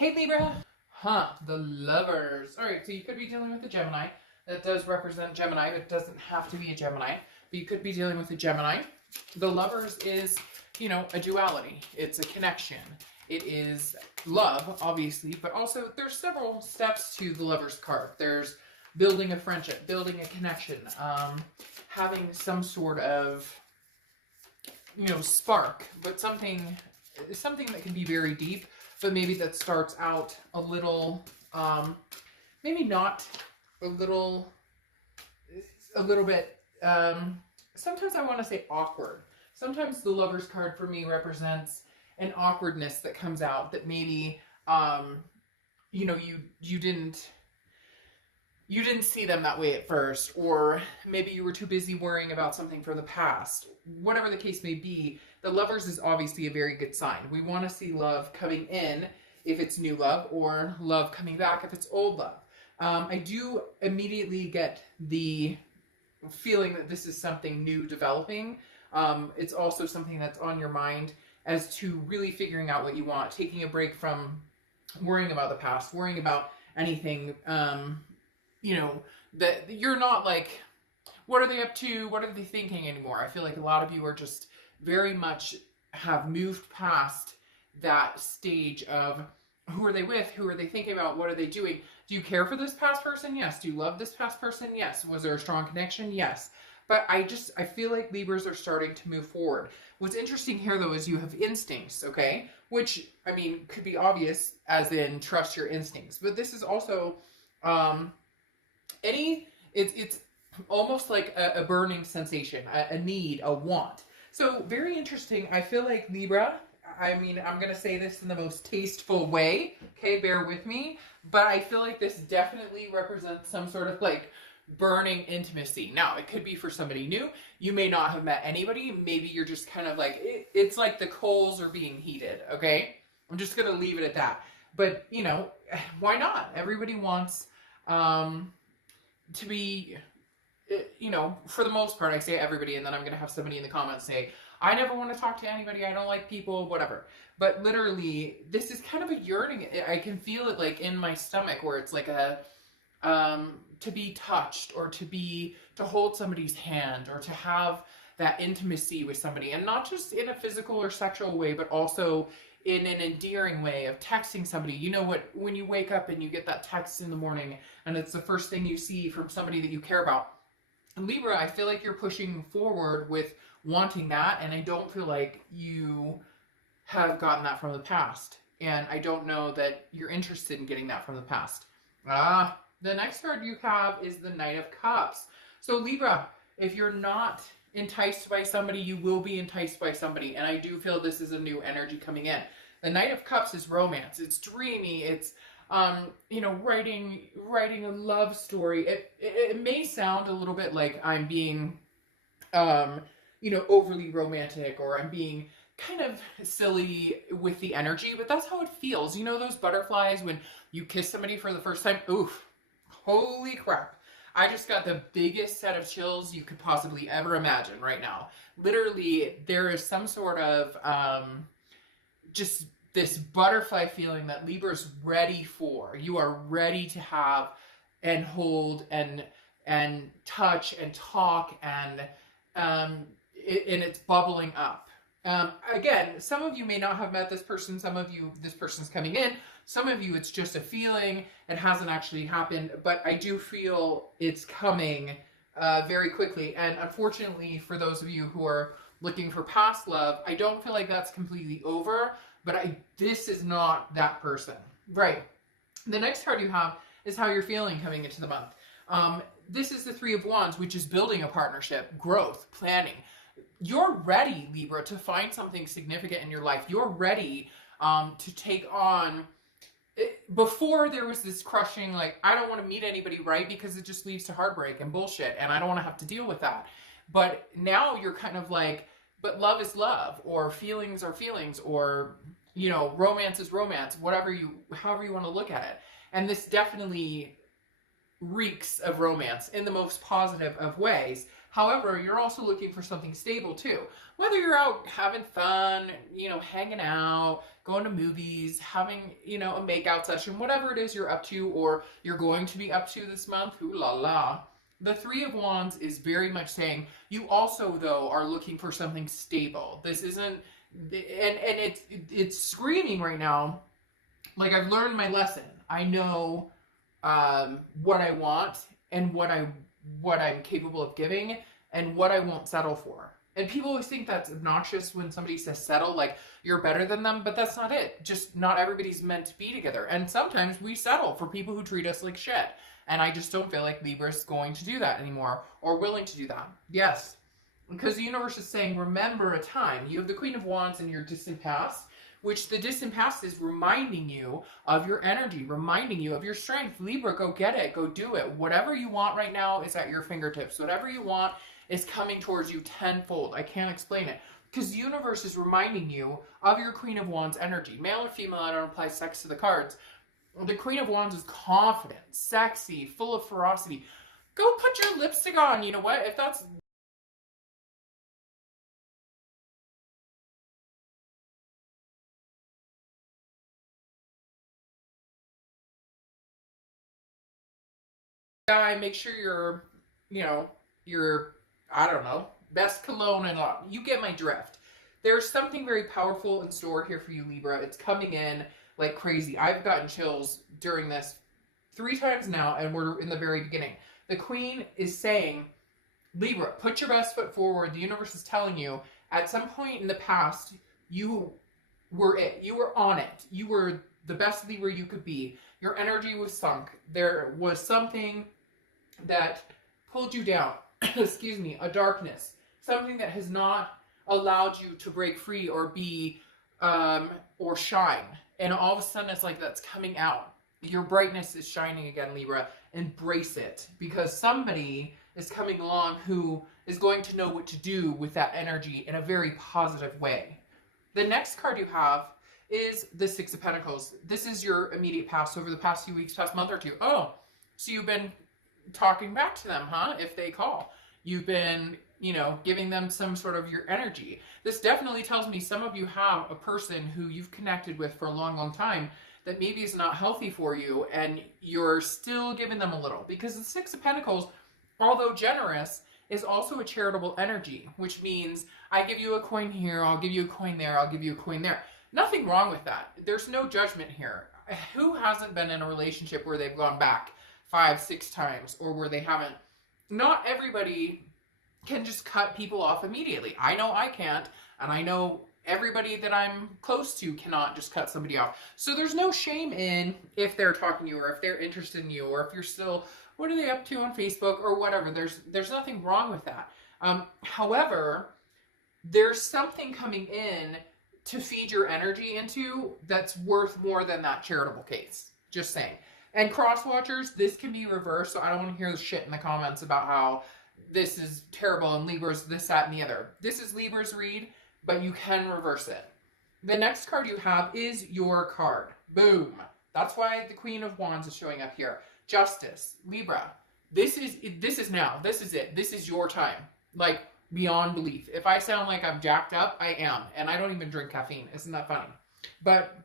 Hey Libra! The lovers. Alright, so you could be dealing with a Gemini. That does represent Gemini, but it doesn't have to be a Gemini. But you could be dealing with a Gemini. The lovers is, a duality. It's a connection. It is love, obviously, but also there's several steps to the lovers card. There's building a friendship, building a connection, having some sort of, spark, but something that can be very deep, but maybe that starts out a little, maybe not a little bit, sometimes I want to say awkward. Sometimes the Lover's card for me represents an awkwardness that comes out that maybe, you didn't see them that way at first, or maybe you were too busy worrying about something from the past. Whatever the case may be, the Lovers is obviously a very good sign. We want to see love coming in if it's new love, or love coming back if it's old love. I do immediately get the feeling that this is something new developing. It's also something that's on your mind as to really figuring out what you want, taking a break from worrying about the past, worrying about anything, that you're not like, what are they up to? What are they thinking anymore? I feel like a lot of you are just very much have moved past that stage of who are they with? Who are they thinking about? What are they doing? Do you care for this past person? Yes. Do you love this past person? Yes. Was there a strong connection? Yes. But I feel like Libras are starting to move forward. What's interesting here, though, is you have instincts, okay? Which, I mean, could be obvious, as in trust your instincts. But this is also, it's almost like a burning sensation, a need, a want. So, very interesting. I feel like Libra, I'm going to say this in the most tasteful way, okay? Bear with me. But I feel like this definitely represents some sort of, burning intimacy. Now, it could be for somebody new. You may not have met anybody. Maybe you're just kind of like, it's like the coals are being heated, okay? I'm just going to leave it at that. But, why not? Everybody wants to be, for the most part, I say everybody, and then I'm going to have somebody in the comments say, I never want to talk to anybody, I don't like people, whatever. But literally, this is kind of a yearning. I can feel it in my stomach, where it's like a, to be touched, or to hold somebody's hand, or to have that intimacy with somebody, and not just in a physical or sexual way, but also in an endearing way of texting somebody. You know what, when you wake up and you get that text in the morning, and it's the first thing you see from somebody that you care about. And Libra, I feel like you're pushing forward with wanting that, and I don't feel like you have gotten that from the past. And I don't know that you're interested in getting that from the past. The next card you have is the Knight of Cups. So Libra, if you're not enticed by somebody, you will be enticed by somebody. And I do feel this is a new energy coming in. The Knight of Cups is romance. It's dreamy. It's, writing a love story. It may sound a little bit like I'm being, overly romantic, or I'm being kind of silly with the energy, but that's how it feels. You know those butterflies when you kiss somebody for the first time? Oof. Holy crap. I just got the biggest set of chills you could possibly ever imagine right now. Literally, there is some sort of just this butterfly feeling that Libra's ready for. You are ready to have and hold and touch and talk, and it's bubbling up. Again, some of you may not have met this person. Some of you, this person's coming in. Some of you, it's just a feeling. It hasn't actually happened, but I do feel it's coming very quickly. And unfortunately, for those of you who are looking for past love, I don't feel like that's completely over, but this is not that person. Right. The next card you have is how you're feeling coming into the month. This is the Three of Wands, which is building a partnership, growth, planning. You're ready, Libra, to find something significant in your life. You're ready to take on. Before, there was this crushing, I don't want to meet anybody, right? Because it just leads to heartbreak and bullshit, and I don't want to have to deal with that. But now you're kind of like, but love is love, or feelings are feelings, or, romance is romance, however you want to look at it. And this definitely reeks of romance in the most positive of ways. However, you're also looking for something stable too. Whether you're out having fun, hanging out, going to movies, having, you know, a makeout session, whatever it is you're up to or you're going to be up to this month, ooh la la. The Three of Wands is very much saying you also, though, are looking for something stable. This isn't, and it's screaming right now, like, I've learned my lesson. I know what I want and what I'm capable of giving and what I won't settle for. And people always think that's obnoxious when somebody says settle, like you're better than them, but that's not it. Just not everybody's meant to be together. And sometimes we settle for people who treat us like shit. And I just don't feel like Libra's going to do that anymore or willing to do that. Yes, because the universe is saying, remember a time. You have the Queen of Wands in your distant past, which the distant past is reminding you of your energy, reminding you of your strength. Libra, go get it. Go do it. Whatever you want right now is at your fingertips. Whatever you want is coming towards you tenfold. I can't explain it. Because the universe is reminding you of your Queen of Wands energy. Male or female, I don't apply sex to the cards. The Queen of Wands is confident, sexy, full of ferocity. Go put your lipstick on. You know what? If that's... guy, make sure you're, you know, you're, I don't know, best cologne and all. You get my drift. There's something very powerful in store here for you, Libra. It's coming in like crazy. I've gotten chills during this 3 times now, and we're in the very beginning. The Queen is saying, Libra, put your best foot forward. The universe is telling you, at some point in the past, you were it. You were on it. You were the best Libra you could be. Your energy was sunk. There was something that pulled you down. Excuse me, a darkness. Something that has not allowed you to break free or be, or shine. And all of a sudden it's like that's coming out. Your brightness is shining again, Libra. Embrace it. Because somebody is coming along who is going to know what to do with that energy in a very positive way. The next card you have is the Six of Pentacles. This is your immediate past over the past few weeks, past month or two. Oh, so you've been talking back to them, huh? If they call. You've been, you know, giving them some sort of your energy. This definitely tells me some of you have a person who you've connected with for a long, long time that maybe is not healthy for you, and you're still giving them a little. Because the Six of Pentacles, although generous, is also a charitable energy, which means I give you a coin here, I'll give you a coin there, I'll give you a coin there. Nothing wrong with that. There's no judgment here. Who hasn't been in a relationship where they've gone back 5, 6 times, or where they haven't? Not everybody can just cut people off immediately. I know I can't, and I know everybody that I'm close to cannot just cut somebody off. So there's no shame in if they're talking to you, or if they're interested in you, or if you're still, what are they up to on Facebook, or whatever. There's nothing wrong with that. However, there's something coming in to feed your energy into that's worth more than that charitable case. Just saying. And cross watchers, this can be reversed, so I don't want to hear the shit in the comments about how this is terrible and Libra's this, that, and the other. This is Libra's read, but you can reverse it. The next card you have is your card. Boom. That's why the Queen of Wands is showing up here. Justice. Libra. This is now. This is it. This is your time. Like, beyond belief. If I sound like I'm jacked up, I am. And I don't even drink caffeine. Isn't that funny? But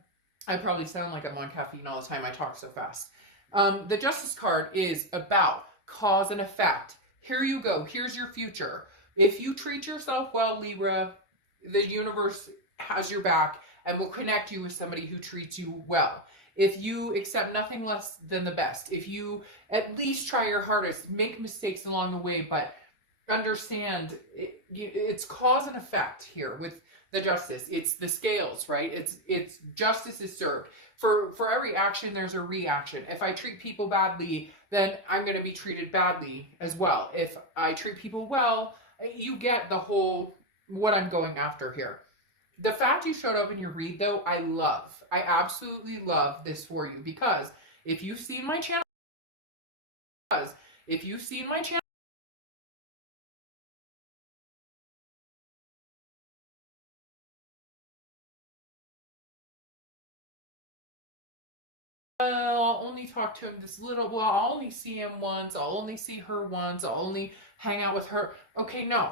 I probably sound like I'm on caffeine all the time. I talk so fast. The Justice card is about cause and effect. Here you go. Here's your future. If you treat yourself well, Libra, the universe has your back and will connect you with somebody who treats you well. If you accept nothing less than the best, if you at least try your hardest, make mistakes along the way, but understand it's cause and effect here with the Justice. It's the scales, right? It's justice is served. For every action, there's a reaction. If I treat people badly, then I'm going to be treated badly as well. If I treat people well, you get the whole what I'm going after here. The fact you showed up in your read, though, I love. I absolutely love this for you, because if you've seen my channel, I'll only talk to him this little, well, I'll only see him once, I'll only see her once, I'll only hang out with her. Okay, no.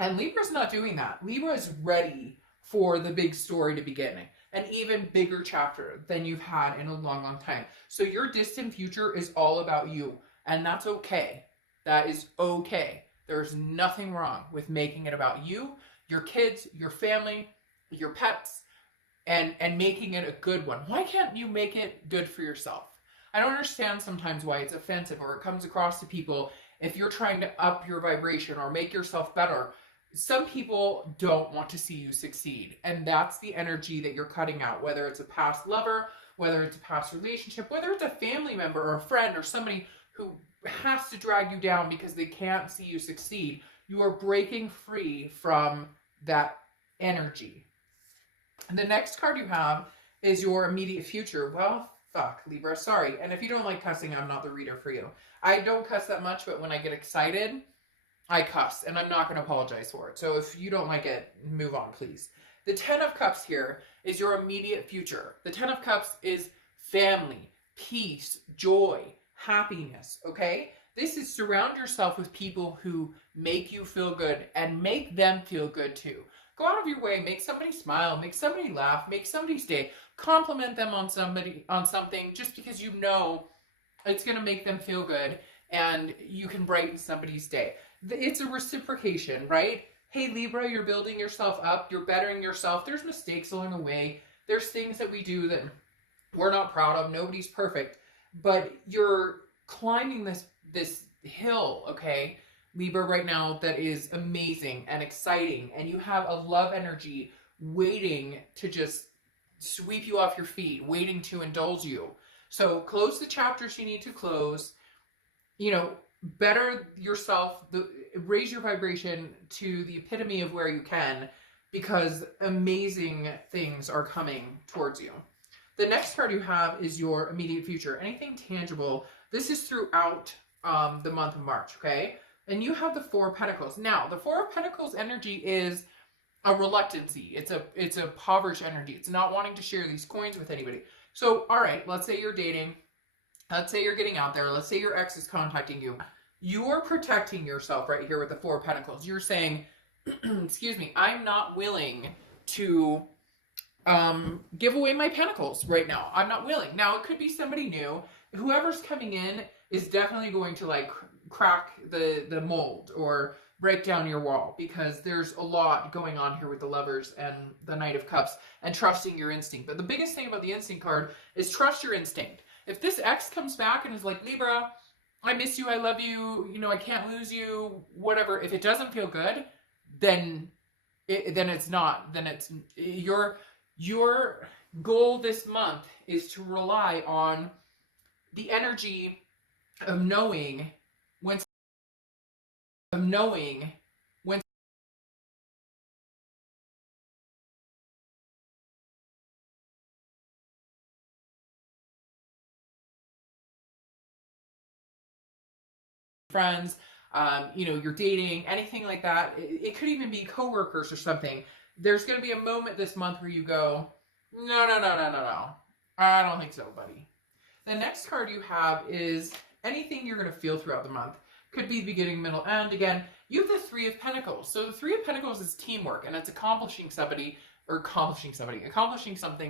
And Libra's not doing that. Libra is ready for the big story to begin. an even bigger chapter than you've had in a long, long time. So your distant future is all about you, and that's okay. That is okay. There's nothing wrong with making it about you, your kids, your family, your pets, and making it a good one. Why can't you make it good for yourself? I don't understand sometimes why it's offensive or it comes across to people if you're trying to up your vibration or make yourself better. Some people don't want to see you succeed, and that's the energy that you're cutting out, whether it's a past lover, whether it's a past relationship, whether it's a family member or a friend or somebody who has to drag you down because they can't see you succeed. You are breaking free from that energy. And the next card you have is your immediate future. Well, fuck, Libra, sorry. And if you don't like cussing, I'm not the reader for you. I don't cuss that much, but when I get excited, I cuss, and I'm not going to apologize for it. So if you don't like it, move on, please. The 10 of Cups here is your immediate future. The 10 of Cups is family, peace, joy, happiness, okay? This is surround yourself with people who make you feel good and make them feel good too. Go out of your way, make somebody smile, make somebody laugh, make somebody's day. Compliment them on something just because you know it's going to make them feel good and you can brighten somebody's day. It's a reciprocation, right? Hey, Libra, you're building yourself up. You're bettering yourself. There's mistakes along the way. There's things that we do that we're not proud of. Nobody's perfect. But you're climbing this hill, okay, Libra, right now that is amazing and exciting. And you have a love energy waiting to just sweep you off your feet, waiting to indulge you. So close the chapters you need to close. You know, better yourself, raise your vibration to the epitome of where you can, because amazing things are coming towards you. The next card you have is your immediate future. Anything tangible. This is throughout the month of March, okay? And you have the Four of Pentacles. Now, the Four of Pentacles energy is a reluctancy. It's a impoverished energy. It's not wanting to share these coins with anybody. So, all right, let's say you're dating. Let's say you're getting out there. Let's say your ex is contacting you. You are protecting yourself right here with the Four of Pentacles. You're saying, excuse me, I'm not willing to give away my pentacles right now. I'm not willing. Now, it could be somebody new. Whoever's coming in is definitely going to like crack the mold or break down your wall, because there's a lot going on here with the Lovers and the Knight of Cups and trusting your instinct. But the biggest thing about the instinct card is trust your instinct. If this ex comes back and is like, Libra, I miss you, I love you, you know, I can't lose you, whatever. If it doesn't feel good, then it's not. Then it's your goal this month is to rely on the energy of knowing when friends, you know, you're dating, anything like that. It could even be coworkers or something. There's going to be a moment this month where you go, no. I don't think so, buddy. The next card you have is anything you're going to feel throughout the month. Could be beginning, middle, end. Again, you have the Three of Pentacles. So the Three of Pentacles is teamwork, and it's accomplishing something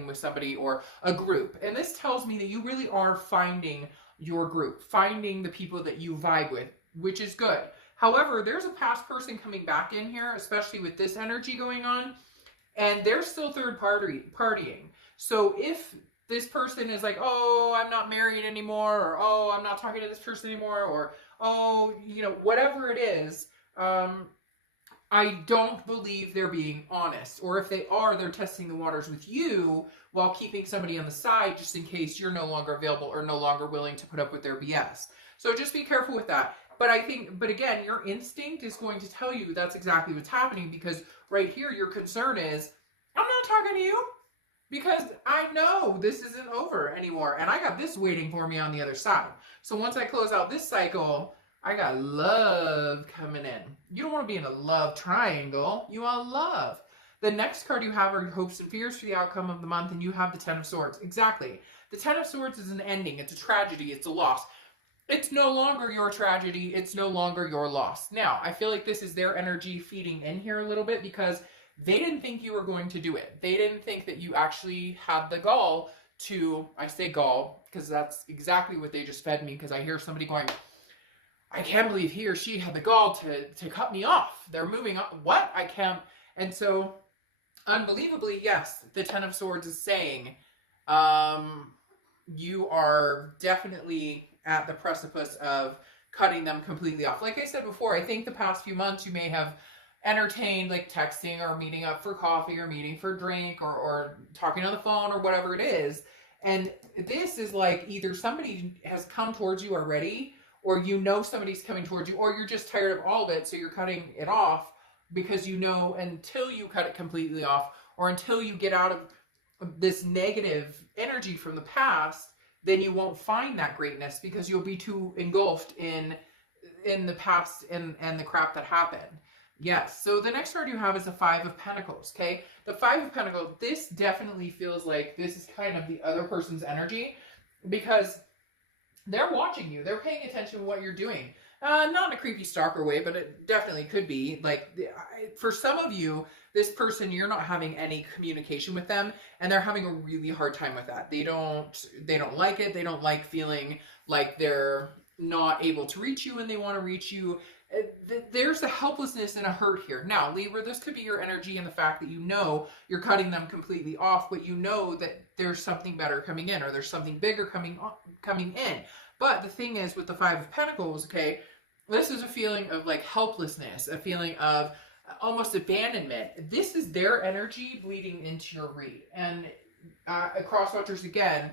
with somebody or a group. And this tells me that you really are finding your group, finding the people that you vibe with, which is good. However, there's a past person coming back in here, especially with this energy going on, and they're still third partying. So if this person is like, oh, I'm not married anymore, or oh, I'm not talking to this person anymore, or oh, you know, whatever it is, I don't believe they're being honest. Or if they are, they're testing the waters with you while keeping somebody on the side just in case you're no longer available or no longer willing to put up with their BS. So just be careful with that. But again, your instinct is going to tell you that's exactly what's happening, because right here, your concern is, I'm not talking to you because I know this isn't over anymore. And I got this waiting for me on the other side. So once I close out this cycle, I got love coming in. You don't want to be in a love triangle. You want love. The next card you have are your hopes and fears for the outcome of the month, and you have the Ten of Swords. Exactly. The Ten of Swords is an ending. It's a tragedy. It's a loss. It's no longer your tragedy. It's no longer your loss. Now, I feel like this is their energy feeding in here a little bit, because They didn't think you were going to do it. They didn't think that you actually had the gall to, I say gall, because that's exactly what they just fed me, because I hear somebody going, I can't believe he or she had the gall to cut me off. They're moving on. What? I can't. And so, unbelievably, yes, the Ten of Swords is saying, you are definitely at the precipice of cutting them completely off. Like I said before, I think the past few months you may have entertained like texting or meeting up for coffee or meeting for a drink or talking on the phone or whatever it is. And this is like either somebody has come towards you already, or you know somebody's coming towards you, or you're just tired of all of it, so you're cutting it off because you know until you cut it completely off, or until you get out of this negative energy from the past, then you won't find that greatness because you'll be too engulfed in the past and the crap that happened. Yes, so the next card you have is the Five of Pentacles, okay? The Five of Pentacles, this definitely feels like this is kind of the other person's energy because they're watching you. They're paying attention to what you're doing. Not in a creepy stalker way, but it definitely could be. Like, for some of you, this person, you're not having any communication with them, and they're having a really hard time with that. They don't like it. They don't like feeling like they're not able to reach you and they want to reach you. There's a helplessness and a hurt here. Now, Libra, this could be your energy and the fact that you know you're cutting them completely off, but you know that there's something better coming in, or there's something bigger coming in. But the thing is, with the Five of Pentacles, okay, this is a feeling of like helplessness, a feeling of almost abandonment. This is their energy bleeding into your read. And cross watchers, again,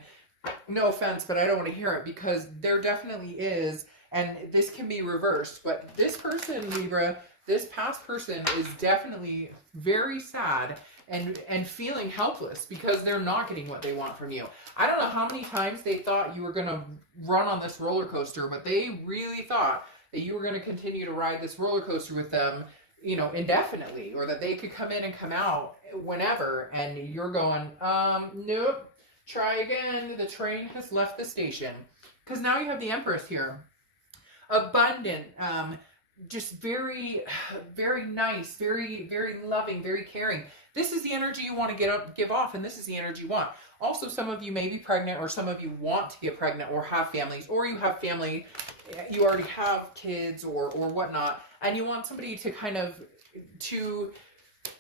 no offense, but I don't want to hear it because there definitely is. And this can be reversed, but this person, Libra, this past person is definitely very sad and feeling helpless because they're not getting what they want from you. I don't know how many times they thought you were going to run on this roller coaster, but they really thought that you were going to continue to ride this roller coaster with them, you know, indefinitely, or that they could come in and come out whenever, and you're going, nope, try again. The train has left the station. Because now you have the Empress here. Abundant, just very, very nice, very, very loving, very caring. This is the energy you want to give off, and this is the energy you want. Also, some of you may be pregnant, or some of you want to get pregnant, or have families, or you have family, you already have kids, or whatnot, and you want somebody to kind of to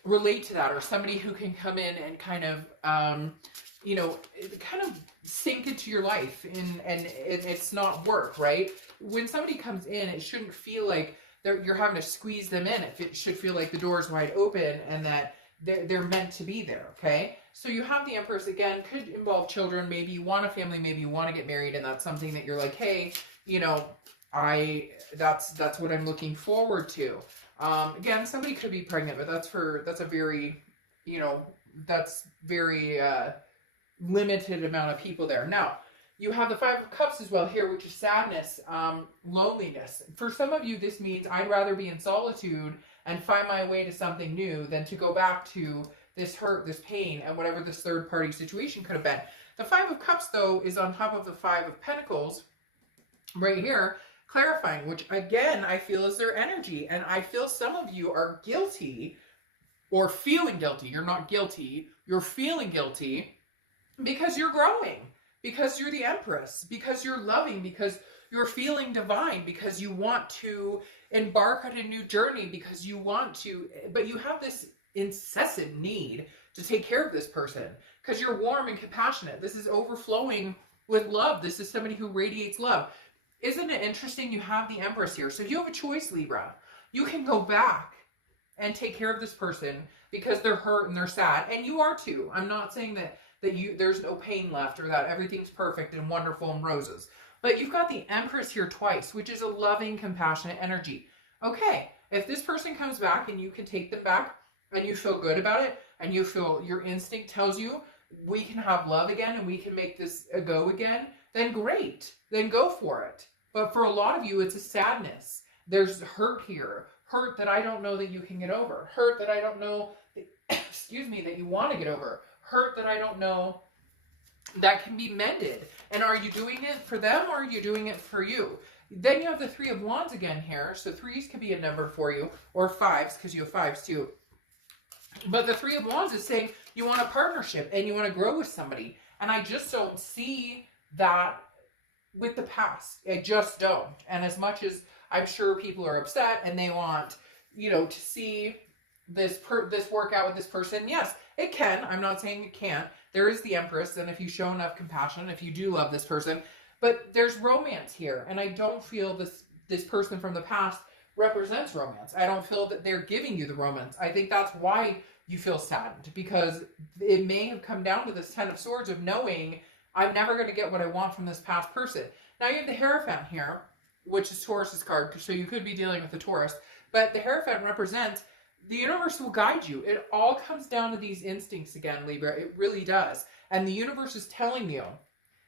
relate to that, or somebody who can come in and kind of you know, kind of sink into your life, and it's not work, right? When somebody comes in, it shouldn't feel like you're having to squeeze them in. It should feel like the door is wide open and that they're meant to be there, okay? So you have the Empress, again, could involve children. Maybe you want a family, maybe you want to get married, and that's something that you're like, hey, you know, that's what I'm looking forward to. Again, somebody could be pregnant, but that's a very, you know, that's very limited amount of people there. Now, you have the Five of Cups as well here, which is sadness, loneliness. For some of you, this means I'd rather be in solitude and find my way to something new than to go back to this hurt, this pain, and whatever this third-party situation could have been. The Five of Cups, though, is on top of the Five of Pentacles right here, clarifying, which, again, I feel is their energy. And I feel some of you are guilty or feeling guilty. You're not guilty. You're feeling guilty because you're growing, because you're the Empress, because you're loving, because you're feeling divine, because you want to embark on a new journey, because you want to, but you have this incessant need to take care of this person because you're warm and compassionate. This is overflowing with love. This is somebody who radiates love. Isn't it interesting? You have the Empress here. So you have a choice, Libra. You can go back and take care of this person because they're hurt and they're sad. And you are too. I'm not saying that there's no pain left or that everything's perfect and wonderful and roses. But you've got the Empress here twice, which is a loving, compassionate energy. Okay, if this person comes back and you can take them back and you feel good about it and you feel your instinct tells you we can have love again and we can make this a go again, then great. Then go for it. But for a lot of you, it's a sadness. There's hurt here. Hurt that I don't know that you can get over. Hurt that I don't know, excuse me, that you want to get over. Hurt that I don't know that can be mended. And are you doing it for them or are you doing it for you? Then you have the Three of Wands again here. So threes can be a number for you, or fives, because you have fives too. But the Three of Wands is saying you want a partnership and you want to grow with somebody. And I just don't see that with the past. I just don't. And as much as I'm sure people are upset and they want, you know, to see this work out with this person, yes, it can. I'm not saying it can't. There is the Empress, and if you show enough compassion, if you do love this person, but there's romance here, and I don't feel this person from the past represents romance. I don't feel that they're giving you the romance. I think that's why you feel saddened, because it may have come down to this Ten of Swords of knowing I'm never going to get what I want from this past person. Now you have the Hierophant here, which is Taurus's card, so you could be dealing with the Taurus, but the Hierophant represents the universe will guide you. It all comes down to these instincts again, Libra. It really does. And the universe is telling you,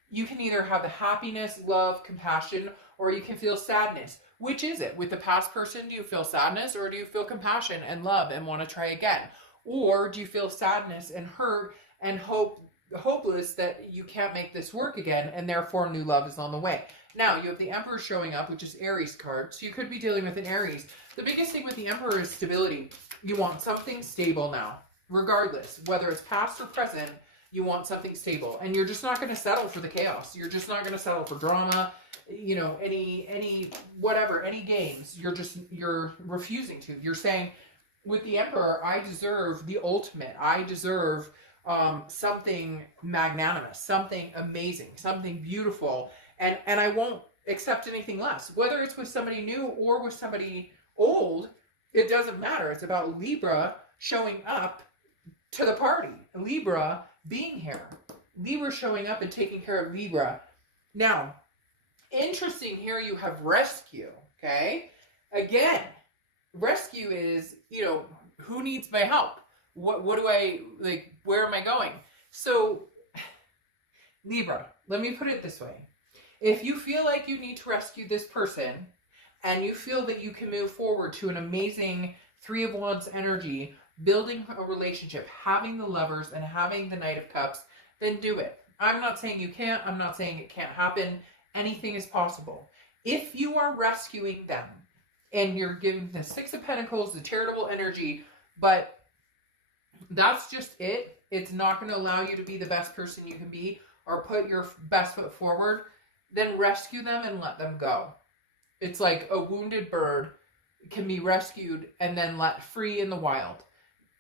you can either have the happiness, love, compassion, or you can feel sadness. Which is it? With the past person, do you feel sadness, or do you feel compassion and love and want to try again? Or do you feel sadness and hurt and hopeless that you can't make this work again, and therefore new love is on the way? Now, you have the Emperor showing up, which is Aries card, so you could be dealing with an Aries. The biggest thing with the Emperor is stability. You want something stable now, regardless, whether it's past or present, you want something stable. And you're just not going to settle for the chaos. You're just not going to settle for drama, you know, any whatever, any games. You're refusing to. You're saying, with the Emperor, I deserve the ultimate. I deserve something magnanimous, something amazing, something beautiful. And I won't accept anything less. Whether it's with somebody new or with somebody old, it doesn't matter. It's about Libra showing up to the party. Libra being here. Libra showing up and taking care of Libra. Now, interesting here you have rescue, okay? Again, rescue is, you know, who needs my help? What do I, like, where am I going? So, Libra, let me put it this way. If you feel like you need to rescue this person, and you feel that you can move forward to an amazing Three of Wands energy, building a relationship, having the Lovers, and having the Knight of Cups, then do it. I'm not saying you can't. I'm not saying it can't happen. Anything is possible. If you are rescuing them, and you're giving the Six of Pentacles, the charitable energy, but that's just it. It's not going to allow you to be the best person you can be or put your best foot forward. Then rescue them and let them go. It's like a wounded bird can be rescued and then let free in the wild.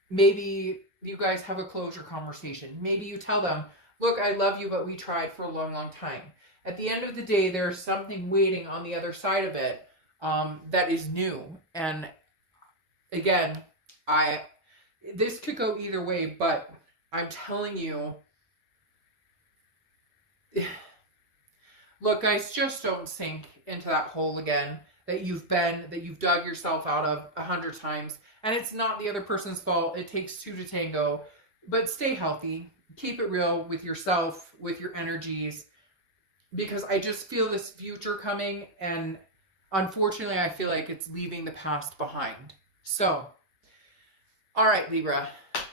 Maybe you guys have a closure conversation. Maybe you tell them, look, I love you, but we tried for a long, long time. At the end of the day, there's something waiting on the other side of it that is new. And again, this could go either way, but I'm telling you, look, guys, just don't sink into that hole again that you've dug yourself out of 100 times. And it's not the other person's fault. It takes two to tango. But stay healthy. Keep it real with yourself, with your energies. Because I just feel this future coming. And unfortunately, I feel like it's leaving the past behind. So, all right, Libra.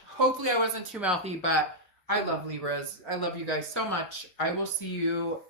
Hopefully I wasn't too mouthy, but I love Libras. I love you guys so much. I will see you